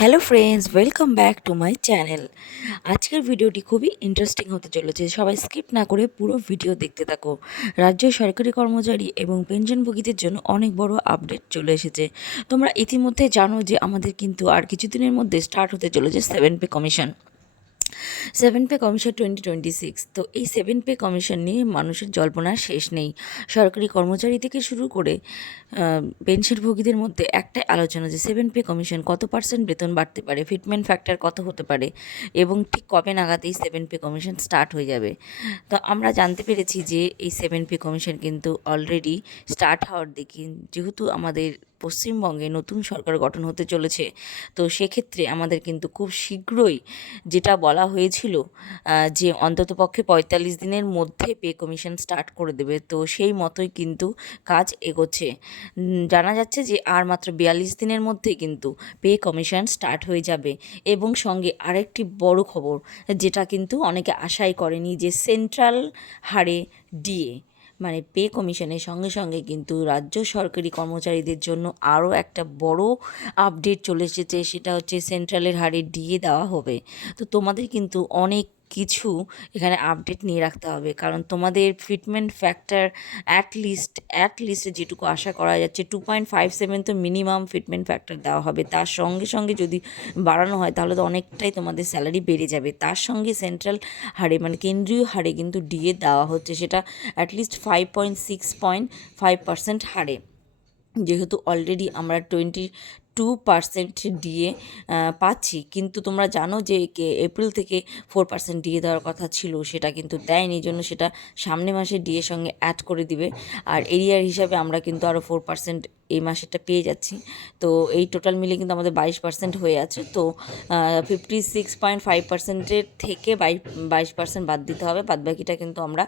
Hello friends, welcome back to my channel. আজকের ভিডিওটি খুবই ইন্টারেস্টিং হতে চলেছে, সবাই স্কিপ না করে পুরো ভিডিও দেখতে থাকো। রাজ্য সরকারি কর্মচারী এবং পেনশনভোগীদের জন্য অনেক বড় আপডেট চলে এসেছে। তোমরা ইতিমধ্যে জানো যে আমাদের কিন্তু আর কিছুদিনের মধ্যে স্টার্ট হতে চলেছে 7 পে কমিশন। 7 pay commission 2026। তো এই 7 পে কমিশন নিয়ে মানুষের জল্পনার শেষ নেই। সরকারি কর্মচারী থেকে শুরু করে পেনশনভোগীদের মধ্যে একটাই আলোচনা যে 7 পে কমিশন কত পার্সেন্ট বেতন বাড়তে পারে, ফিটমেন্ট ফ্যাক্টর কত হতে পারে এবং ঠিক কবে নাগাদ এই 7 পে কমিশন স্টার্ট হয়ে যাবে। তো আমরা জানতে পেরেছি যে এই 7 পে কমিশন কিন্তু অলরেডি স্টার্ট হওয়ার দিকে, যেহেতু আমাদের পশ্চিমবঙ্গে নতুন সরকার গঠন হতে চলেছে। তো সেক্ষেত্রে আমাদের কিন্তু খুব শীঘ্রই, যেটা বলা হয়েছিল যে অন্ততপক্ষে 45 দিনের মধ্যে পে কমিশন স্টার্ট করে দেবে, তো সেই মতোই কিন্তু কাজ এগোচ্ছে। জানা যাচ্ছে যে আর মাত্র 42 দিনের মধ্যেই কিন্তু পে কমিশন স্টার্ট হয়ে যাবে। এবং সঙ্গে আরেকটি বড় খবর, যেটা কিন্তু অনেকে আশাই করেনি, যে সেন্ট্রাল হারে ডিএ, মানে পে কমিশনের সঙ্গে সঙ্গে কিন্তু রাজ্য সরকারি কর্মচারীদের জন্য আরও একটা বড় আপডেট চলে এসেছে। সেটা হচ্ছে সেন্ট্রালের হারে ডিএ দেওয়া হবে। তো তোমাদের কিন্তু অনেক কিছু এখানে আপডেট নিয়ে রাখতে হবে, কারণ তোমাদের ফিটমেন্ট ফ্যাক্টর অ্যাট লিস্ট যেটুকু আশা করা যাচ্ছে 2.57 তো মিনিমাম ফিটমেন্ট ফ্যাক্টর দেওয়া হবে। তার সঙ্গে সঙ্গে যদি বাড়ানো হয় তাহলে তো অনেকটাই তোমাদের স্যালারি বেড়ে যাবে। তার সঙ্গে সেন্ট্রাল হারে, মানে কেন্দ্রীয় হারে কিন্তু ডিএ দেওয়া হচ্ছে, সেটা অ্যাটলিস্ট 5.65% হারে। যেহেতু অলরেডি আমরা 22% ডিএ পাচ্ছি, কিন্তু তোমরা জানো যে এপ্রিল থেকে 4% ডিএ দেওয়ার কথা ছিল, সেটা কিন্তু দেয়নি। এই জন্য সেটা সামনে মাসে ডিএর সঙ্গে অ্যাড করে দিবে। আর এরিয়ার হিসাবে আমরা কিন্তু আরও 4% এই মাসেরটা পেয়ে যাচ্ছি। তো এই টোটাল মিলে কিন্তু আমাদের 22% হয়ে আছে। তো 56.5%-এর থেকে 22% বাদ দিতে হবে। বাদবাকিটা কিন্তু আমরা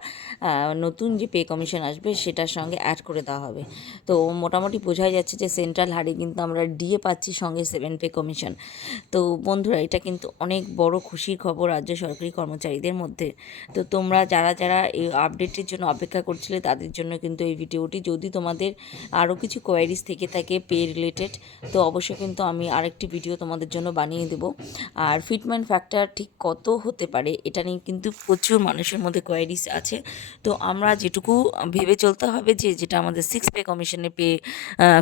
নতুন যে পে কমিশন আসবে সেটার সঙ্গে অ্যাড করে দেওয়া হবে। তো মোটামুটি বোঝাই যাচ্ছে যে সেন্ট্রাল হারে কিন্তু আমরা ডিএ পাচ্ছি, সঙ্গে 7 পে কমিশন। তো বন্ধুরা, এটা কিন্তু অনেক বড় খুশির খবর রাজ্য সরকারি কর্মচারীদের মধ্যে। তো তোমরা যারা যারা এই আপডেটের জন্য অপেক্ষা করছিলে তাদের জন্য কিন্তু এই ভিডিওটি। যদি তোমাদের আরও কিছু কোয়ারিজ থেকে থাকে পে রিলেটেড, তো অবশ্যই কিন্তু আমি আরেকটি ভিডিও তোমাদের জন্য বানিয়ে দেবো। আর ফিটমেন্ট ফ্যাক্টর ঠিক কত হতে পারে এটা নিয়ে কিন্তু প্রচুর মানুষের মধ্যে কোয়ারিজ আছে। তো আমরা যেটুকু ভেবে চলতে হবে, যে যেটা আমাদের 6 পে কমিশনে পে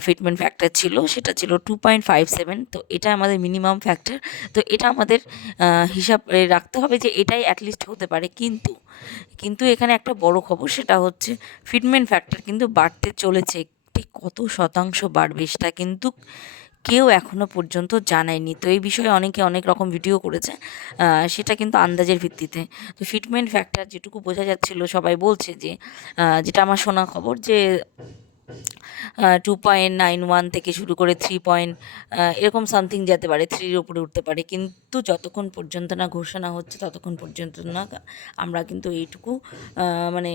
ফিটমেন্ট ফ্যাক্টর ছিল, সেটা ছিল 2.57। তো এটা আমাদের মিনিমাম ফ্যাক্টর। তো এটা আমাদের হিসাব রাখতে হবে যে এটাই অ্যাটলিস্ট হতে পারে। কিন্তু কিন্তু এখানে একটা বড় খবর, সেটা হচ্ছে ফিটমেন্ট ফ্যাক্টর কিন্তু বাড়তে চলেছে। ঠিক কত শতাংশ বাড়বে সেটা কিন্তু কেউ এখনও পর্যন্ত জানায়নি। তো এই বিষয়ে অনেকে অনেক রকম ভিডিও করেছে, সেটা কিন্তু আন্দাজের ভিত্তিতে। তো ফিটমেন্ট ফ্যাক্টর যেটুকু বোঝা যাচ্ছিল, সবাই বলছে যে যেটা আমার শোনা খবর, যে 2.91 থেকে শুরু করে 3 এরকম সামথিং যেতে পারে, 3-র উপরে উঠতে পারে। কিন্তু যতক্ষণ পর্যন্ত না ঘোষণা হচ্ছে ততক্ষণ পর্যন্ত না আমরা কিন্তু এইটুকু মানে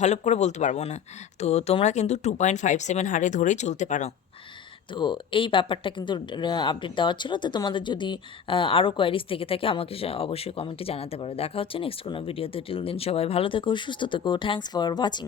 হলপ করে বলতে পারবো না। তো তোমরা কিন্তু 2.57 হারে ধরেই চলতে পারো। তো এই ব্যাপারটা কিন্তু আপডেট দেওয়ার ছিল। তো তোমাদের যদি আরও কোয়ারিজ থেকে থাকে আমাকে অবশ্যই কমেন্টে জানাতে পারো। দেখা হচ্ছে নেক্সট কোনো ভিডিওতে। টিল দিন সবাই ভালো থেকো, সুস্থ থেকো। Thanks for watching.